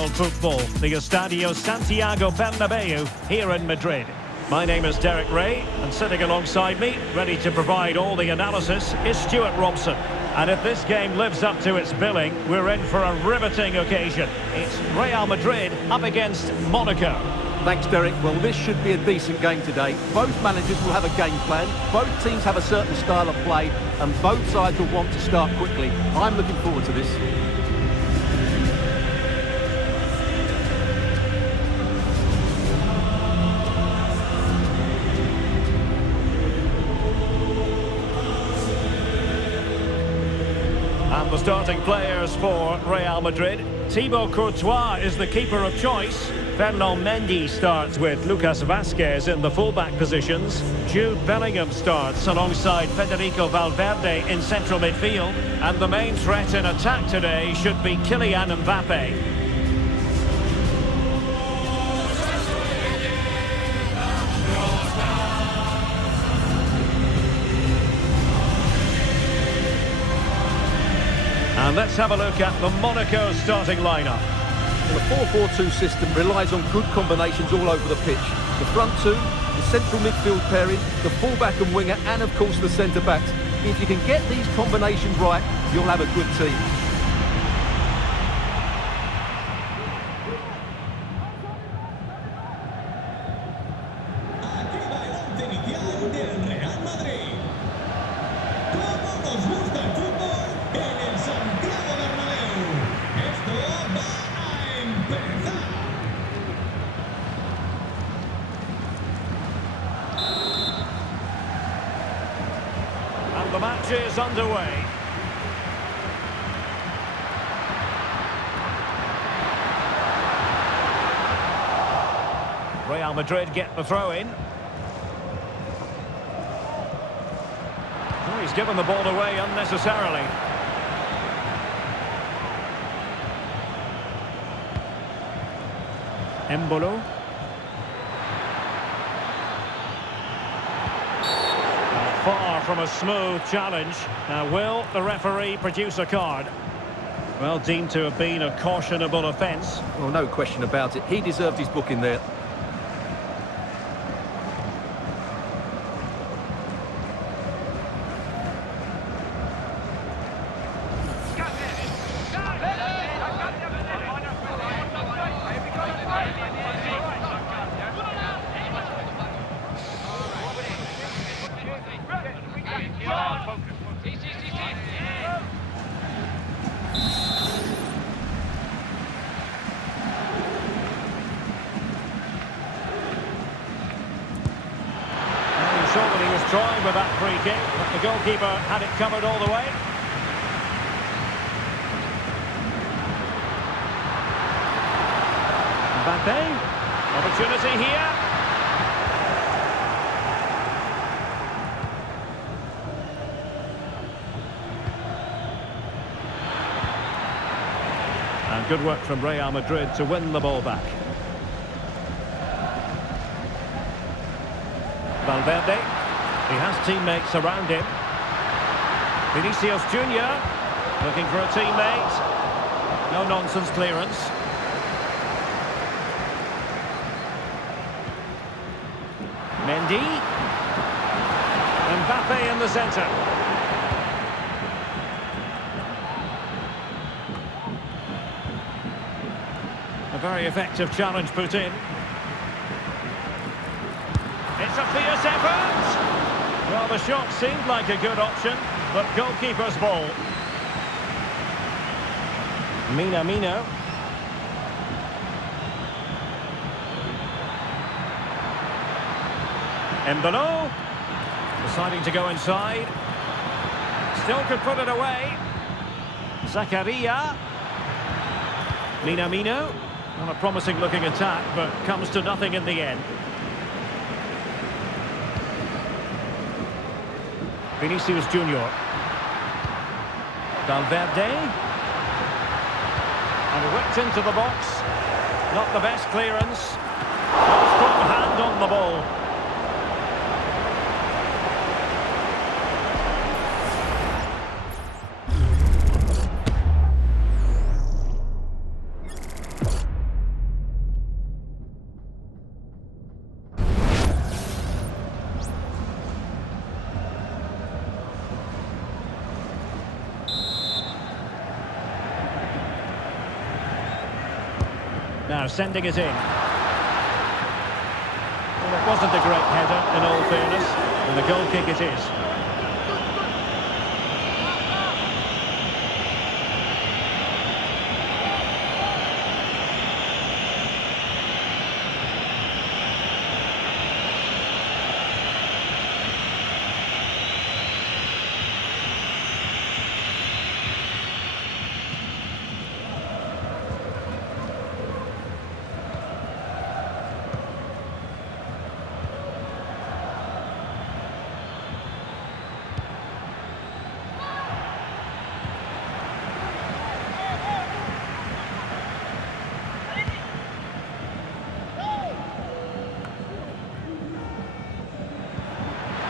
world football, the Estadio Santiago Bernabeu here in Madrid. My name is Derek Ray, and sitting alongside me, ready to provide all the analysis, is Stuart Robson. And if this game lives up to its billing, we're in for a riveting occasion. It's Real Madrid up against Monaco. Thanks, Derek. Well, this should be a decent game today. Both managers will have a game plan. Both teams have a certain style of play, and both sides will want to start quickly. I'm looking forward to this. And the starting players for Real Madrid. Thibaut Courtois is the keeper of choice. Ferland Mendy starts with Lucas Vazquez in the fullback positions. Jude Bellingham starts alongside Federico Valverde in central midfield. And the main threat in attack today should be Kylian Mbappe. And let's have a look at the Monaco starting lineup. Well, the 4-4-2 system relies on good combinations all over the pitch. The front two, the central midfield pairing, the fullback and winger, and of course the centre-backs. If you can get these combinations right, you'll have a good team. The match is underway. Real Madrid get the throw in. Oh, he's given the ball away unnecessarily. Embolo. Far from a smooth challenge. Now, will the referee produce a card? Well, deemed to have been a cautionable offence. Well, no question about it. He deserved his booking there. Saw that he was trying with that free kick, but the goalkeeper had it covered all the way. Mbappe, opportunity here. And good work from Real Madrid to win the ball back. Valverde, he has teammates around him. Vinicius Junior, looking for a teammate. No nonsense clearance. Mendy. Mbappe in the centre. A very effective challenge put in. It's a fierce effort! Well, the shot seemed like a good option, but goalkeeper's ball. Minamino. Embolo. Deciding to go inside. Still could put it away. Zakaria. Minamino. Not a promising looking attack, but comes to nothing in the end. Vinicius Junior. Valverde. And whipped into the box. Not the best clearance. Well, strong hand on the ball. Now sending it in. Well, it wasn't a great header, in all fairness. And the goal kick it is.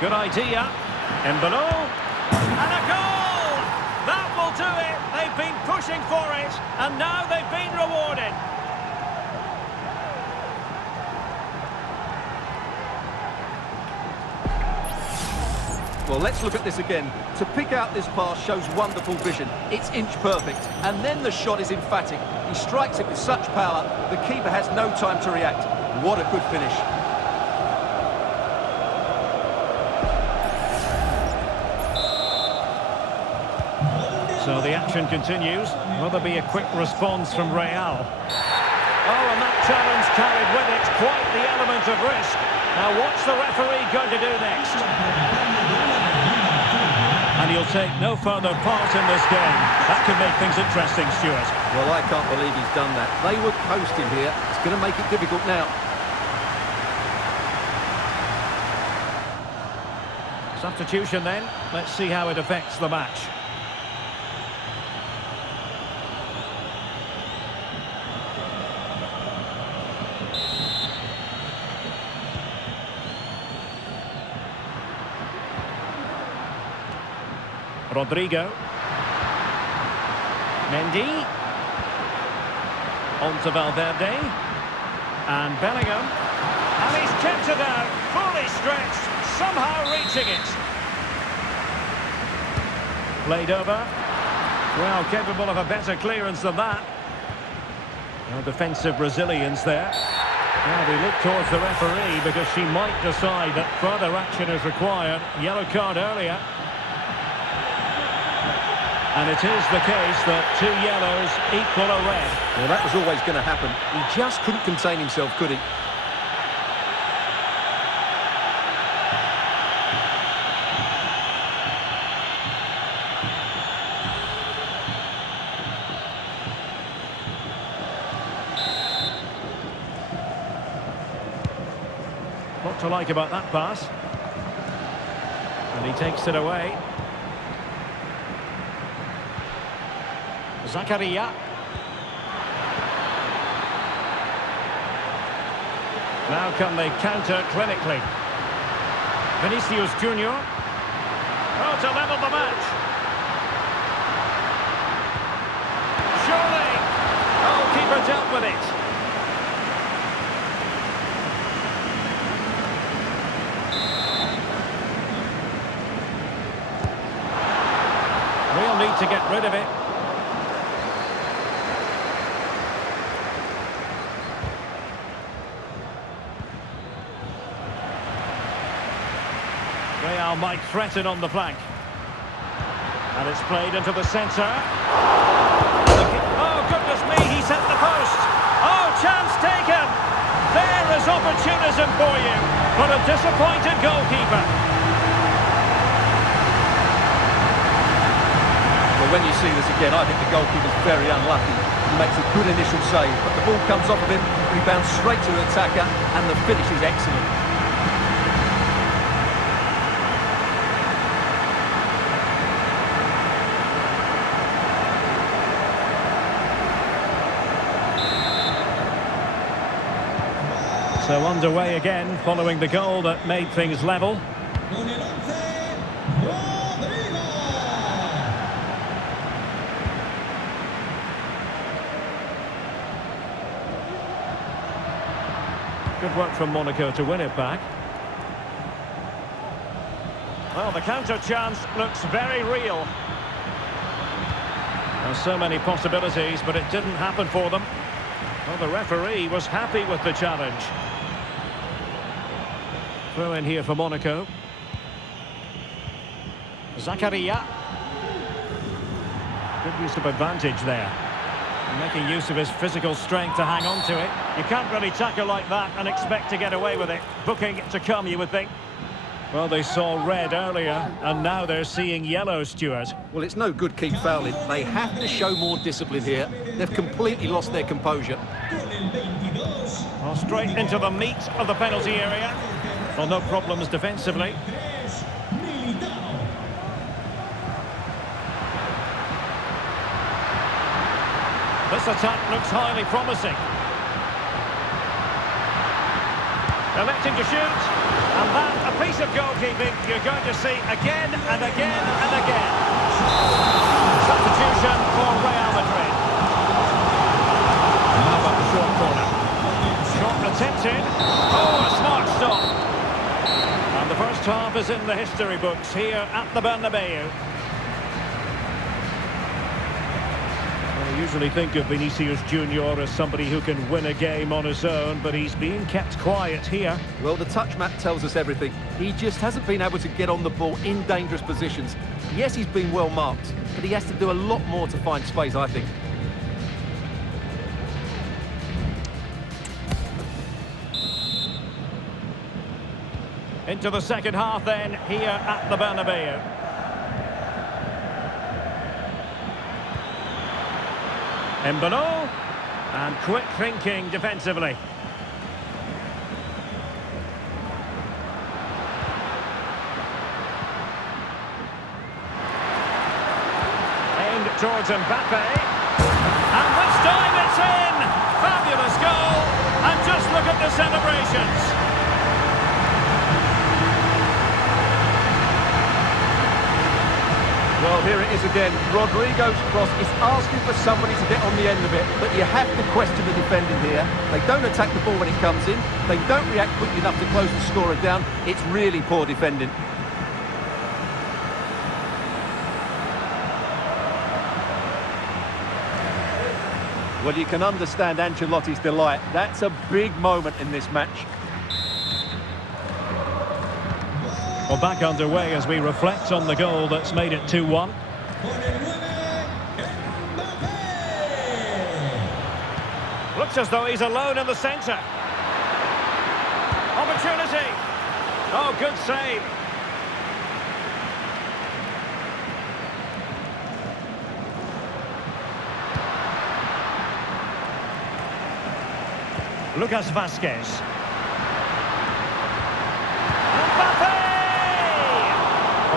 Good idea. Embolo. And a goal! That will do it. They've been pushing for it, and now they've been rewarded. Well, let's look at this again. To pick out this pass shows wonderful vision. It's inch perfect. And then the shot is emphatic. He strikes it with such power, the keeper has no time to react. What a good finish. So the action continues. Will there be a quick response from Real? Oh, and that challenge carried with it quite the element of risk. Now what's the referee going to do next? And he'll take no further part in this game. That could make things interesting, Stuart. Well, I can't believe he's done that. They were coasting here. It's going to make it difficult now. Substitution then. Let's see how it affects the match. Rodrigo. Mendy. On to Valverde. And Bellingham. And he's kept it out. Fully stretched. Somehow reaching it. Played over. Well, capable of a better clearance than that. No defensive resilience there. Now we look towards the referee because she might decide that further action is required. Yellow card earlier. And it is the case that 2 yellows equal a red. Well, that was always going to happen. He just couldn't contain himself, could he? What to like about that pass. And he takes it away. Zakaria. Now can they counter clinically? Vinicius Junior. Oh, to level the match. Surely. Oh, keeper dealt with it. Real need to get rid of it. Real might threaten on the flank. And it's played into the centre. Oh, goodness me, he's hit the post. Oh, chance taken. There is opportunism for you, but a disappointed goalkeeper. Well, when you see this again, I think the goalkeeper's very unlucky. He makes a good initial save, but the ball comes off of him, rebounds straight to the attacker, and the finish is excellent. So underway again, following the goal that made things level. Good work from Monaco to win it back. Well, the counter chance looks very real. There's so many possibilities, but it didn't happen for them. Well, the referee was happy with the challenge. Throw in here for Monaco. Zakaria. Good use of advantage there. Making use of his physical strength to hang on to it. You can't really tackle like that and expect to get away with it. Booking to come, you would think. Well, they saw red earlier, and now they're seeing yellow, Stuart. Well, it's no good keep fouling. They have to show more discipline here. They've completely lost their composure. Well, straight into the meat of the penalty area. Well, no problems defensively. This attack looks highly promising. Electing to shoot. And that, a piece of goalkeeping you're going to see again and again and again. Substitution for Real Madrid. How about the short corner? Shot attempted. Oh, a smart stop. And the first half is in the history books here at the Bernabeu. I usually think of Vinicius Junior as somebody who can win a game on his own, but he's being kept quiet here. Well, the touch map tells us everything. He just hasn't been able to get on the ball in dangerous positions. Yes, he's been well marked, but he has to do a lot more to find space, I think. Into the second half then, here at the Bernabeu. Mbappe, and quick thinking defensively. Aimed towards Mbappe, and this time it's in! Fabulous goal, and just look at the celebrations. Well, here it is again. Rodrigo's cross is asking for somebody to get on the end of it, but you have to question the defending here. They don't attack the ball when it comes in. They don't react quickly enough to close the scorer down. It's really poor defending. Well, you can understand Ancelotti's delight. That's a big moment in this match. Well, back underway as we reflect on the goal that's made it 2-1. Looks as though he's alone in the centre. Opportunity. Oh, good save. Lucas Vazquez.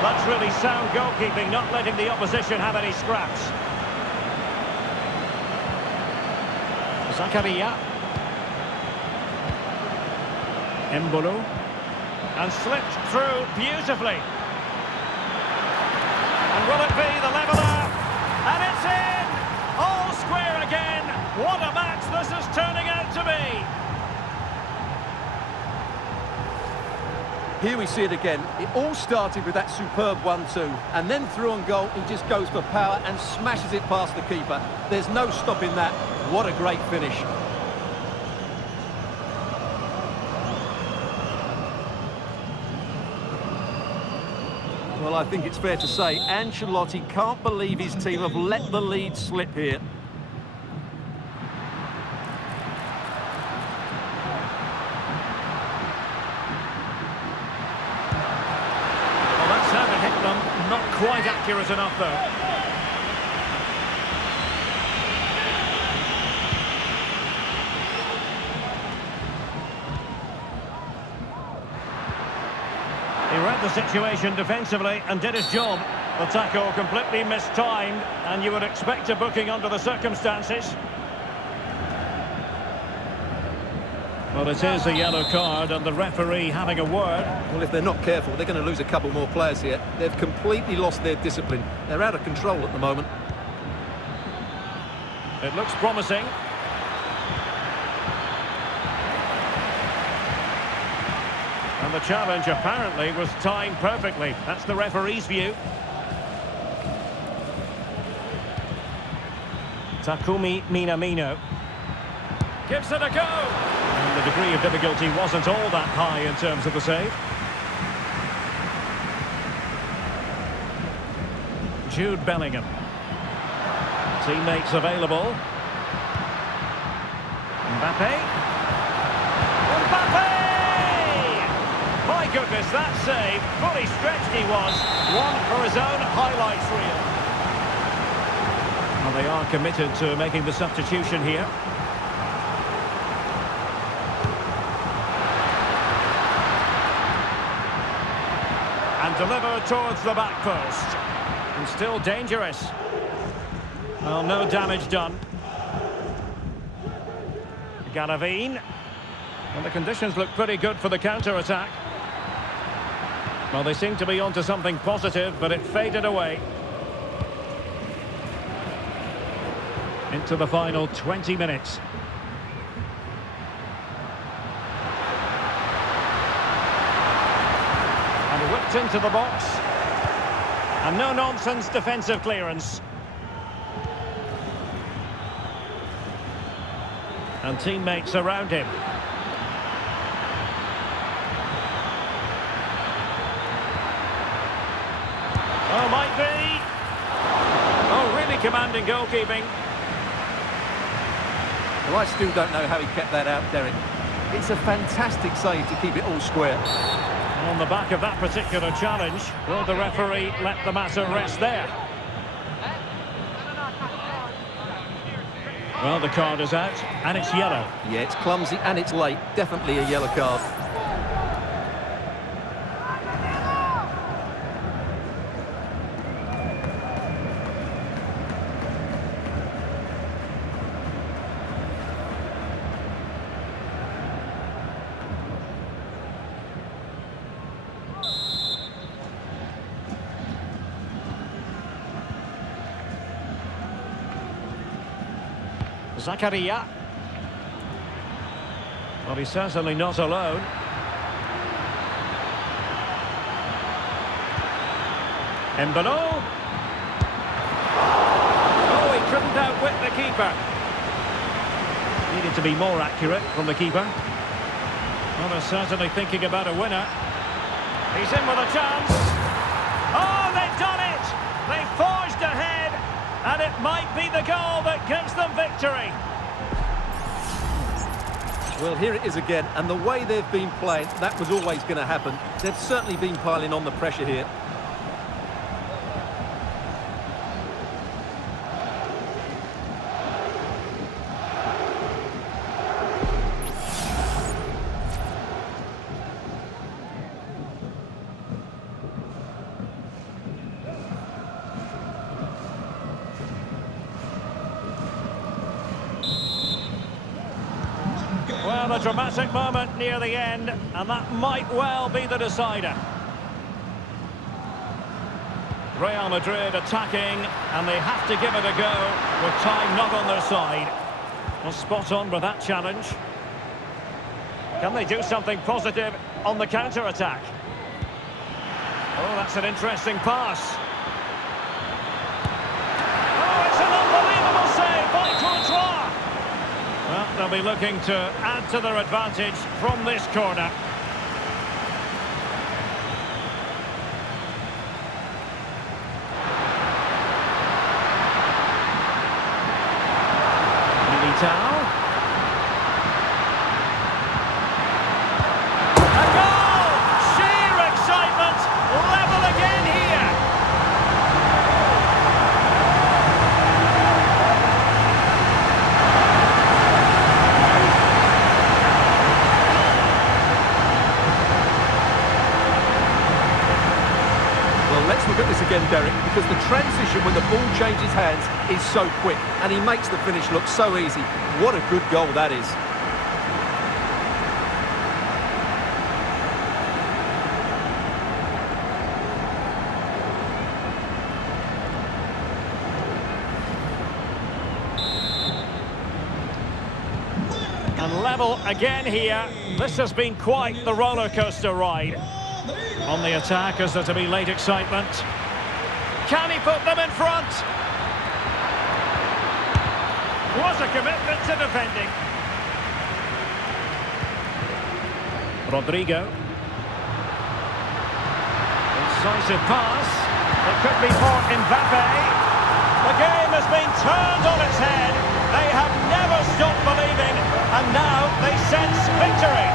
That's really sound goalkeeping, not letting the opposition have any scraps. Zakaria. Mbappe. And slipped through beautifully. And will it be the leveller? And it's in! All square again. What a match this is turning out to be. Here we see it again. It all started with that superb 1-2, and then through on goal, he just goes for power and smashes it past the keeper. There's no stopping that. What a great finish. Well, I think it's fair to say Ancelotti can't believe his team have let the lead slip here. Not quite accurate enough, though. He read the situation defensively and did his job. The tackle completely mistimed, and you would expect a booking under the circumstances. Well, it is a yellow card, and the referee having a word. Well, if they're not careful, they're going to lose a couple more players here. They've completely lost their discipline. They're out of control at the moment. It looks promising. And the challenge apparently was timed perfectly. That's the referee's view. Takumi Minamino. gives it a go. And the degree of difficulty wasn't all that high in terms of the save. Jude Bellingham. Teammates available. Mbappe. Mbappe! My goodness, that save. Fully stretched he was. One for his own highlights reel. Well, they are committed to making the substitution here. And delivered towards the back post. And still dangerous. Well, no damage done. Galavine. And the conditions look pretty good for the counter-attack. Well, they seem to be onto something positive, but it faded away. Into the final 20 minutes. And whipped into the box. And no-nonsense defensive clearance. And teammates around him. Oh, might be. Oh, really commanding goalkeeping. Well, I still don't know how he kept that out, Derek. It's a fantastic save to keep it all square. On the back of that particular challenge, will the referee let the matter rest there? Well, the card is out, and it's yellow. Yeah, it's clumsy and it's late. Definitely a yellow card. Zakaria. Well, he's certainly not alone. Mbano. Oh, he couldn't outwit the keeper. Needed to be more accurate from the keeper. Well, they're certainly thinking about a winner. He's in with a chance. Oh, they've done it! They forged ahead, and it might be the goal that gives them victory. Well, here it is again, and the way they've been playing, that was always going to happen. They've certainly been piling on the pressure here. Well, a dramatic moment near the end, and that might well be the decider. Real Madrid attacking, and they have to give it a go with time not on their side. Well, spot on with that challenge. Can they do something positive on the counter-attack? Oh, that's an interesting pass. Oh, it's an unbelievable save by Courtois. Well, they'll be looking to add to their advantage from this corner. Militao. A goal! Sheer excitement! Level again here! Let's look at this again, Derek, because the transition when the ball changes hands is so quick, and he makes the finish look so easy. What a good goal that is. And level again here. This has been quite the roller coaster ride. On the attack, is there to be late excitement? Can he put them in front? Was a commitment to defending. Rodrigo. Incisive pass. It could be for Mbappe. The game has been turned on its head. They have never stopped believing, and now they sense victory.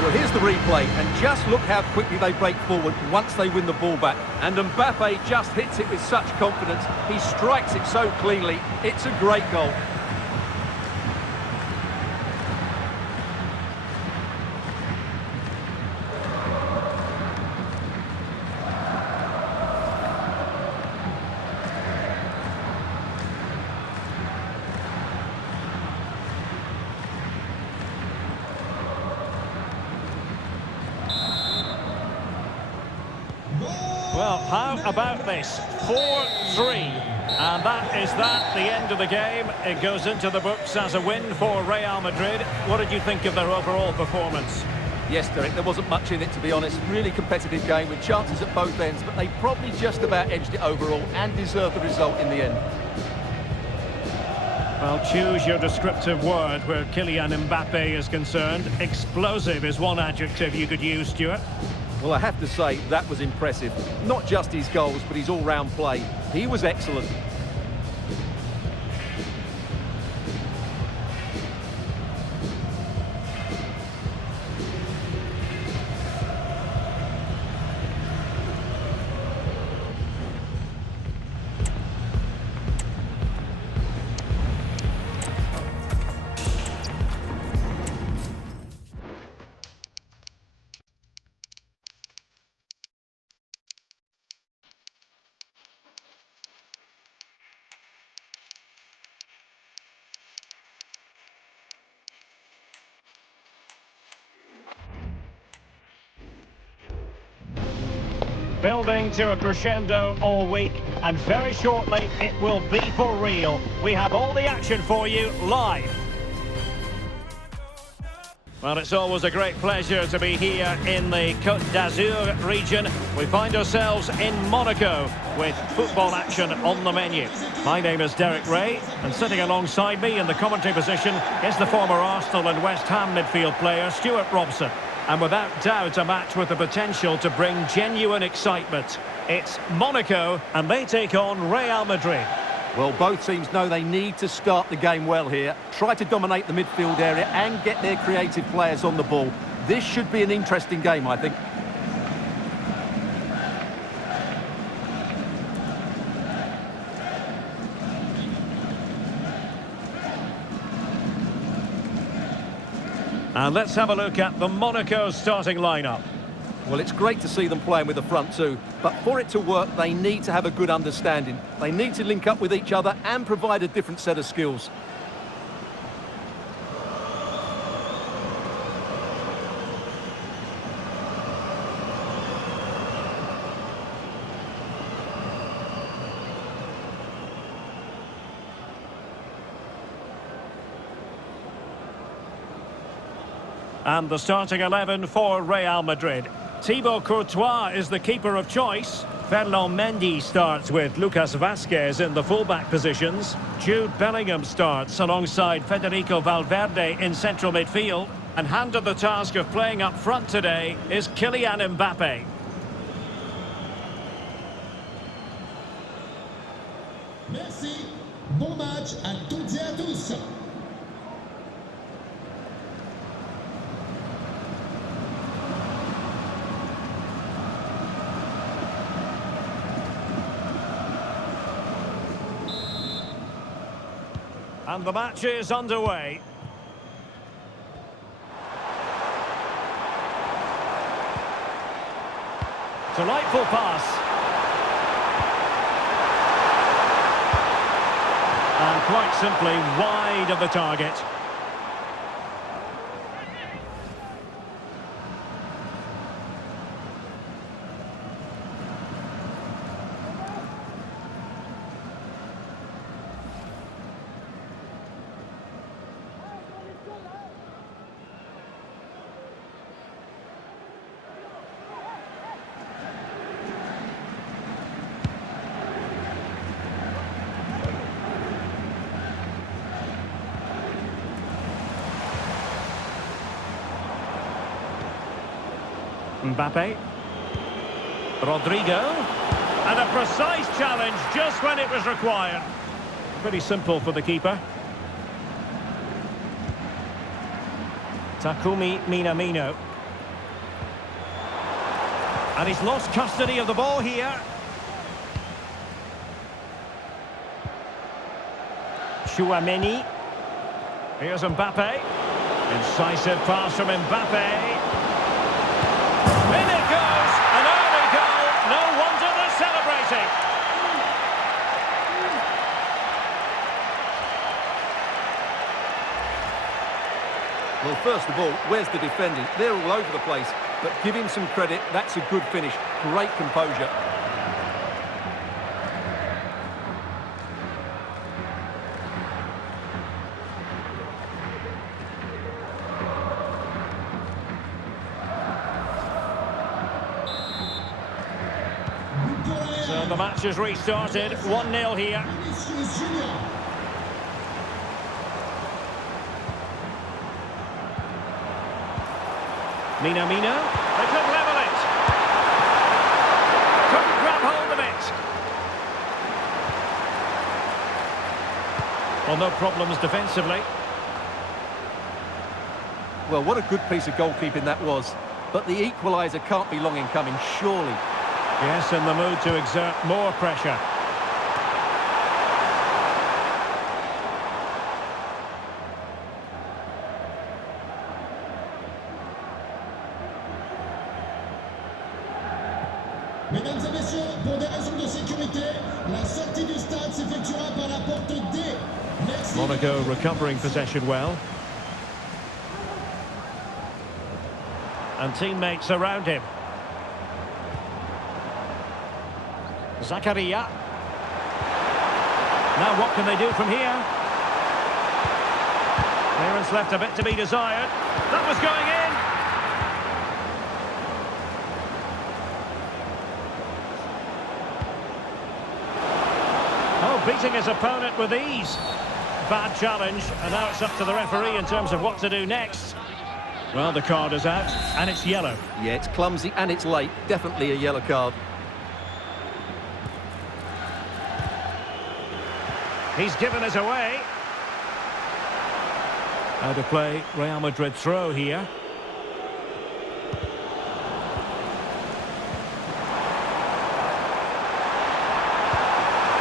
Well, here's the replay, and just look how quickly they break forward once they win the ball back. And Mbappe just hits it with such confidence. He strikes it so cleanly. It's a great goal. Well, how about this? 4-3. And that is the end of the game. It goes into the books as a win for Real Madrid. What did you think of their overall performance? Yes, Derek, there wasn't much in it, to be honest. Really competitive game with chances at both ends, but they probably just about edged it overall and deserved the result in the end. Well, choose your descriptive word where Kylian Mbappe is concerned. Explosive is one adjective you could use, Stuart. Well, I have to say, that was impressive. Not just his goals, but his all-round play. He was excellent. Building to a crescendo all week, and very shortly it will be for real. We have all the action for you live. Well, it's always a great pleasure to be here in the Côte d'Azur region. We find ourselves in Monaco with football action on the menu. My name is Derek Ray, and sitting alongside me in the commentary position is the former Arsenal and West Ham midfield player Stuart Robson. And without doubt, a match with the potential to bring genuine excitement. It's Monaco, and they take on Real Madrid. Well, both teams know they need to start the game well here, try to dominate the midfield area and get their creative players on the ball. This should be an interesting game, I think. And let's have a look at the Monaco starting lineup. Well, it's great to see them playing with the front two, but for it to work, they need to have a good understanding. They need to link up with each other and provide a different set of skills. And the starting 11 for Real Madrid. Thibaut Courtois is the keeper of choice. Ferland Mendy starts with Lucas Vazquez in the fullback positions. Jude Bellingham starts alongside Federico Valverde in central midfield. And handed the task of playing up front today is Kylian Mbappe. Merci. Bon match à toutes et à tous. And the match is underway. Delightful pass. And quite simply wide of the target. Mbappe. Rodrigo. And a precise challenge just when it was required. Pretty simple for the keeper. Takumi Minamino. And he's lost custody of the ball here. Chouameni. Here's Mbappe. Incisive pass from Mbappe. In it goes! An early goal. No wonder they're celebrating. Well, first of all, where's the defending? They're all over the place. But give him some credit. That's a good finish. Great composure. So the match has restarted. 1-0 here. Minamino. They could level it. Couldn't grab hold of it. Well, no problems defensively. Well, what a good piece of goalkeeping that was. But the equaliser can't be long in coming, surely. Yes, in the mood to exert more pressure. Mesdames et messieurs, pour des raisons de sécurité, la sortie du stade s'effectuera par la porte D. Merci. Monaco recovering possession well. And teammates around him. Zakaria. Now what can they do from here? Clearance left a bit to be desired. That was going in. Oh, beating his opponent with ease. Bad challenge, and now it's up to the referee in terms of what to do next. Well, the card is out, and it's yellow. Yeah, it's clumsy and it's late. Definitely a yellow card. He's given us away. Out of play, Real Madrid throw here.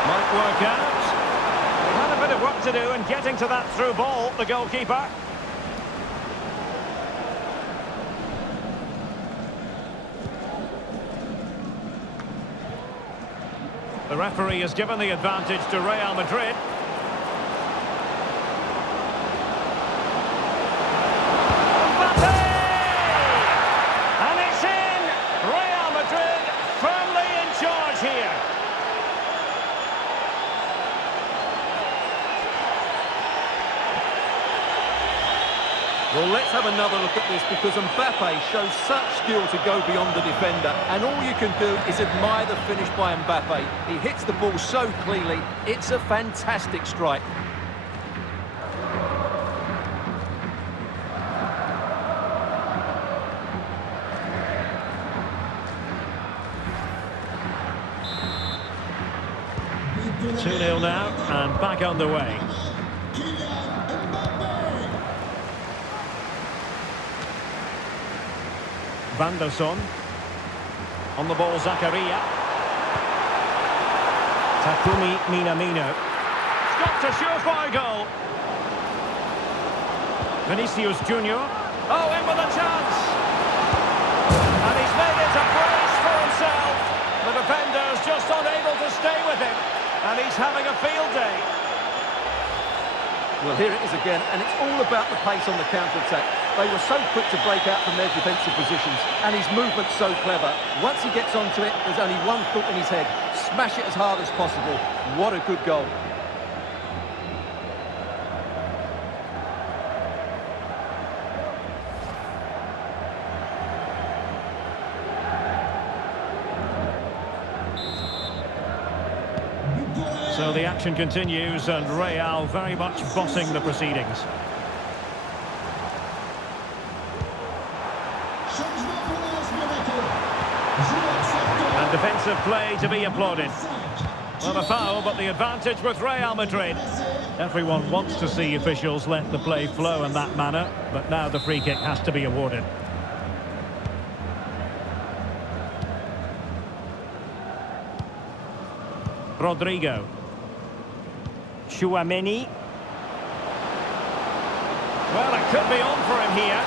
Might work out. They had a bit of work to do in getting to that through ball, the goalkeeper. The referee has given the advantage to Real Madrid. Mbappe! And it's in! Real Madrid firmly in charge here. Well, let's have another look at this because Mbappe shows such skill to go beyond the defender. And all you can do is admire the finish by Mbappe. He hits the ball so cleanly. It's a fantastic strike. Victory. 2-0 now, and back underway. Van der Son. On the ball, Zakaria. Takumi Minamino. Stopped a surefire goal. Vinicius Junior. Oh, in with a chance. And he's made it a brace for himself. The defender's just unable to stay with him. And he's having a field day. Well, here it is again, and it's all about the pace on the counter-attack. They were so quick to break out from their defensive positions, and his movement's so clever. Once he gets onto it, there's only one thought in his head. Smash it as hard as possible. What a good goal. So the action continues, and Real very much bossing the proceedings. Changement pour l'AS Monaco. Defensive play to be applauded. Well, a foul, but the advantage with Real Madrid. Everyone wants to see officials let the play flow in that manner, but now the free kick has to be awarded. Rodrigo. Tchouaméni. Well, it could be on for him here.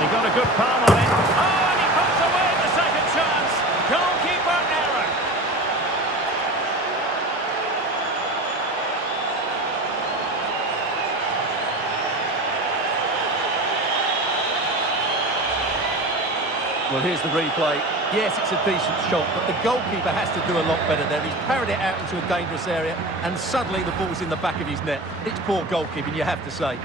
He got a good palm on it. Oh, and he puts away the second chance. Goalkeeper error. Well, here's the replay. Yes, it's a decent shot, but the goalkeeper has to do a lot better there. He's parried it out into a dangerous area, and suddenly the ball's in the back of his net. It's poor goalkeeping, you have to say.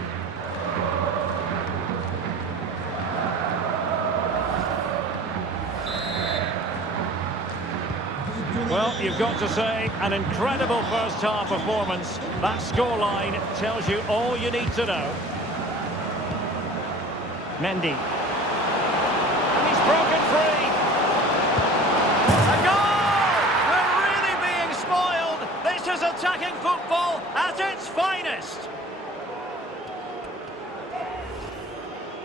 Well, you've got to say, an incredible first-half performance. That scoreline tells you all you need to know. Mendy. And he's broken free. A goal! We're really being spoiled. This is attacking football at its finest.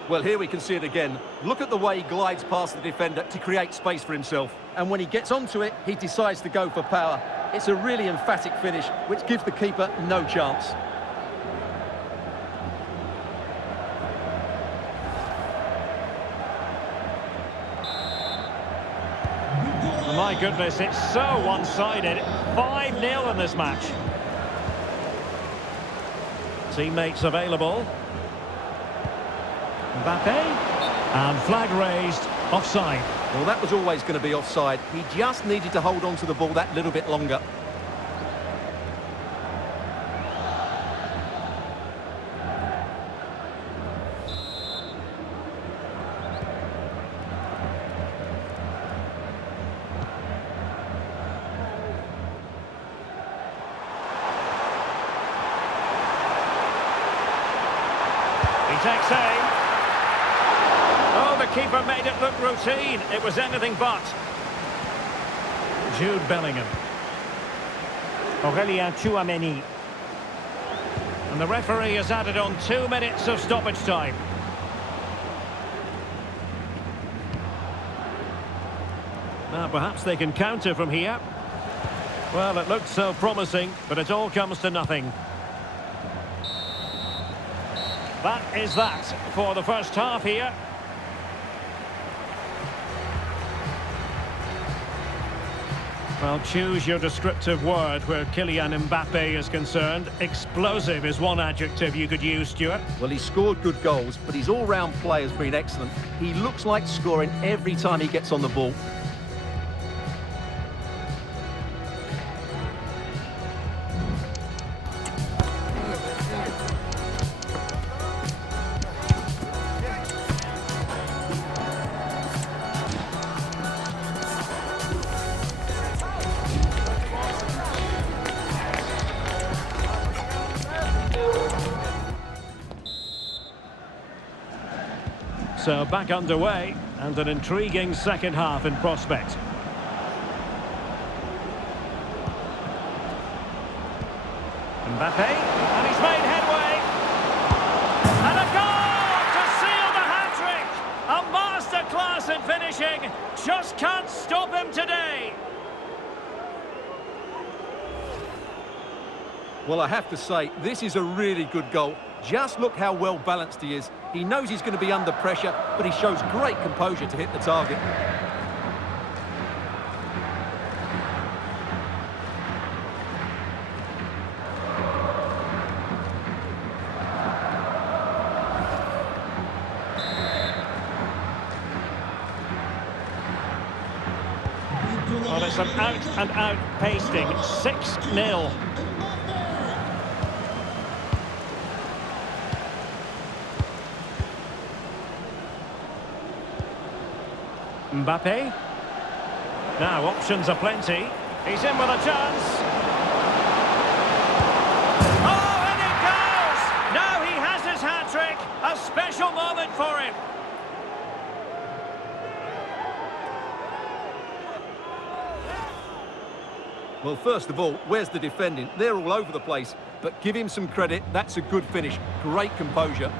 Well, here we can see it again. Look at the way he glides past the defender to create space for himself. And when he gets onto it, he decides to go for power. It's a really emphatic finish, which gives the keeper no chance. My goodness, it's so one-sided. 5-0 in this match. Teammates available. Mbappe. And flag raised. Offside. Well, that was always going to be offside. He just needed to hold on to the ball that little bit longer. He takes aim. Oh, the keeper made it look routine. It was anything but. Jude Bellingham. Aurélien Tchouaméni. And the referee has added on 2 minutes of stoppage time. Now perhaps they can counter from here. Well, it looked so promising, but it all comes to nothing. That is that for the first half here. Well, choose your descriptive word where Kylian Mbappe is concerned. Explosive is one adjective you could use, Stuart. Well, he's scored good goals, but his all-round play has been excellent. He looks like scoring every time he gets on the ball. So back underway, and an intriguing second half in prospect. Mbappe, and he's made headway. And a goal to seal the hat-trick! A masterclass in finishing. Just can't stop him today. Well, I have to say, this is a really good goal. Just look how well balanced he is. He knows he's going to be under pressure, but he shows great composure to hit the target. Well, it's an out-and-out pasting. 6-0. Mbappe. Now options are plenty. He's in with a chance. Oh, and it goes! Now he has his hat-trick. A special moment for him. Well, first of all, where's the defending? They're all over the place, but give him some credit. That's a good finish. Great composure.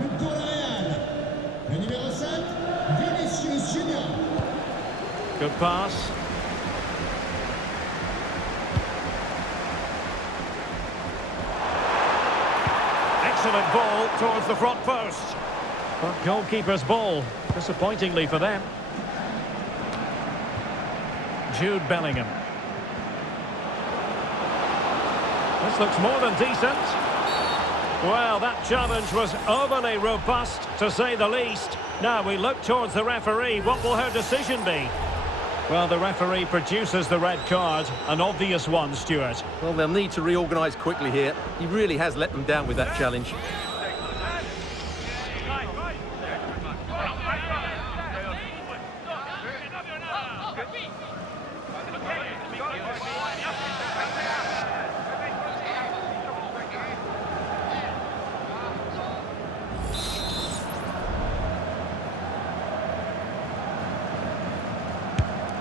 But pour le Real. Le numéro 5, Vinicius Junior. Good pass. Excellent ball towards the front post. But goalkeeper's ball, disappointingly for them. Jude Bellingham. This looks more than decent. Well, that challenge was overly robust, to say the least. Now we look towards the referee. What will her decision be? Well, the referee produces the red card. An obvious one, Stuart. Well, they'll need to reorganise quickly here. He really has let them down with that challenge.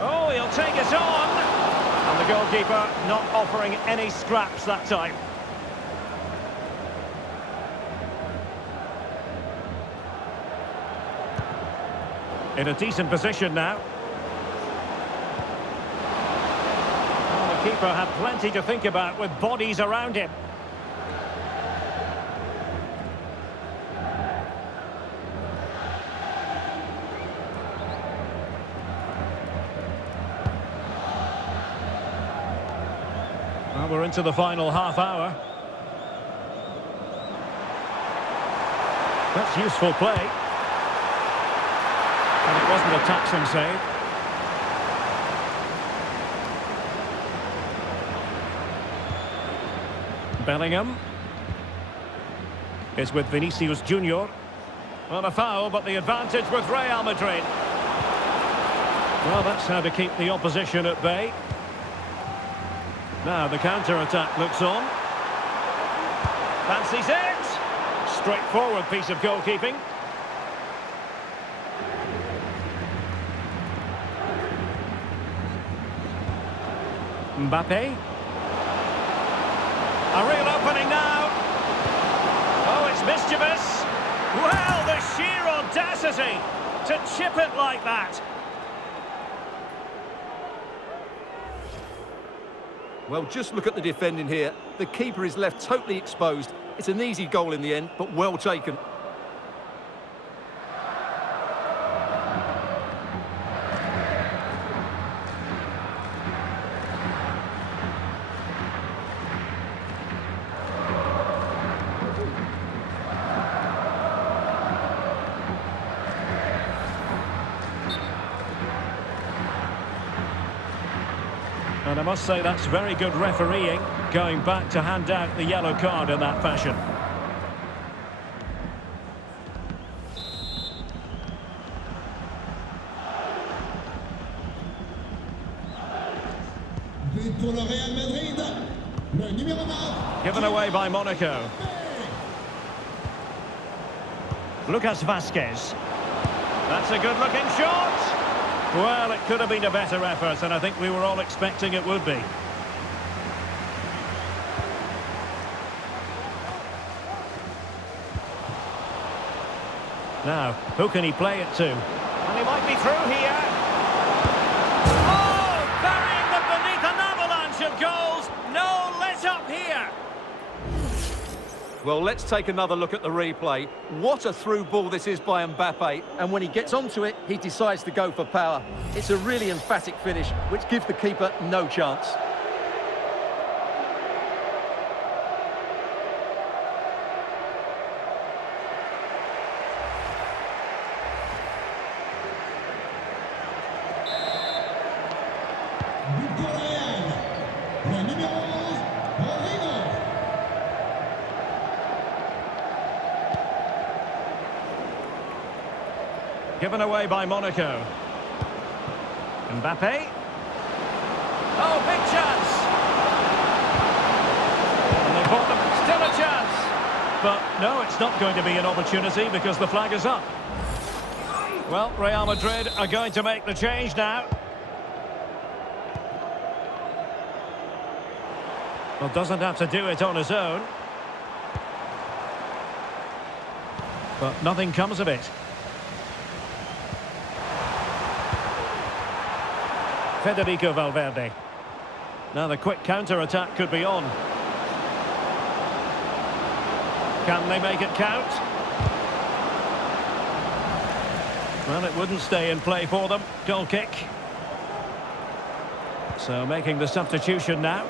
Oh, he'll take it on. And the goalkeeper not offering any scraps that time. In a decent position now. Well, the keeper had plenty to think about with bodies around him. Well, we're into the final half hour. That's useful play. And it wasn't a taxing save. Bellingham. It's with Vinicius Junior. Well, a foul, but the advantage with Real Madrid. Well, that's how to keep the opposition at bay. Now the counter-attack looks on. Fancies it. Straightforward piece of goalkeeping. Mbappe. A real opening now. Oh, it's mischievous. Well, the sheer audacity to chip it like that. Well, just look at the defending here. The keeper is left totally exposed. It's an easy goal in the end, but well taken. And I must say that's very good refereeing, going back to hand out the yellow card in that fashion. But pour le Real Madrid. Le numéro 9. Given away by Monaco. Lucas Vazquez. That's a good-looking shot. Well, it could have been a better effort, and I think we were all expecting it would be. Now, who can he play it to? And he might be through here. Oh, burying them beneath an avalanche of goals. No let-up here. Well, let's take another look at the replay. What a through ball this is by Mbappe, and when he gets onto it, he decides to go for power. It's a really emphatic finish, which gives the keeper no chance. But pour le Real. Le numéro 11, Given away by Monaco. Mbappe. Oh, big chance. And they bought them. Still a chance. But no, it's not going to be an opportunity because the flag is up. Well, Real Madrid are going to make the change now. Well, doesn't have to do it on his own. But nothing comes of it. Federico Valverde. Now the quick counter-attack could be on. Can they make it count? Well, it wouldn't stay in play for them. Goal kick. So making the substitution now.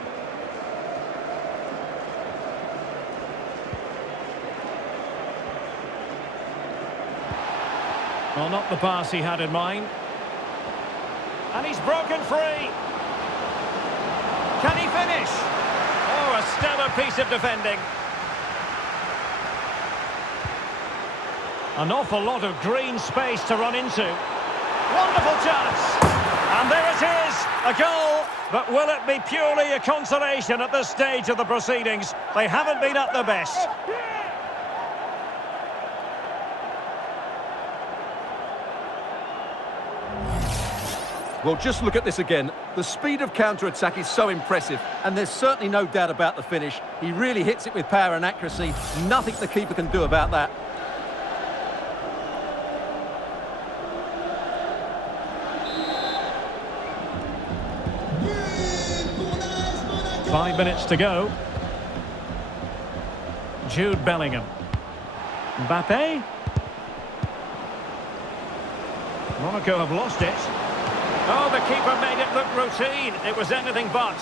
Well, not the pass he had in mind. And he's broken free. Can he finish? Oh, a stellar piece of defending. An awful lot of green space to run into. Wonderful chance. And there it is, a goal. But will it be purely a consolation at this stage of the proceedings? They haven't been at their best. Well, just look at this again. The speed of counter-attack is so impressive, and there's certainly no doubt about the finish. He really hits it with power and accuracy. Nothing the keeper can do about that. Monaco. 5 minutes to go. Jude Bellingham. Mbappe. Monaco have lost it. Oh, the keeper made it look routine. It was anything but.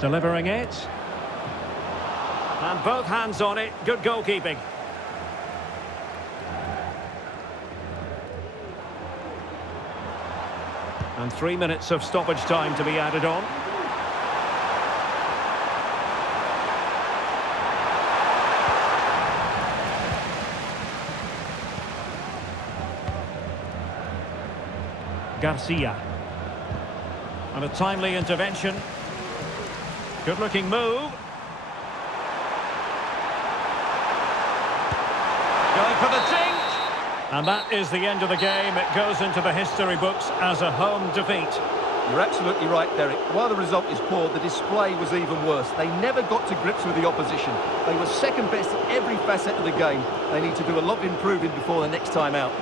Delivering it. And both hands on it. Good goalkeeping. And 3 minutes of stoppage time to be added on. Garcia. And a timely intervention. Good-looking move. Going for the dink. And that is the end of the game. It goes into the history books as a home defeat. You're absolutely right, Derek. While the result is poor, the display was even worse. They never got to grips with the opposition. They were second best at every facet of the game. They need to do a lot of improving before the next time out.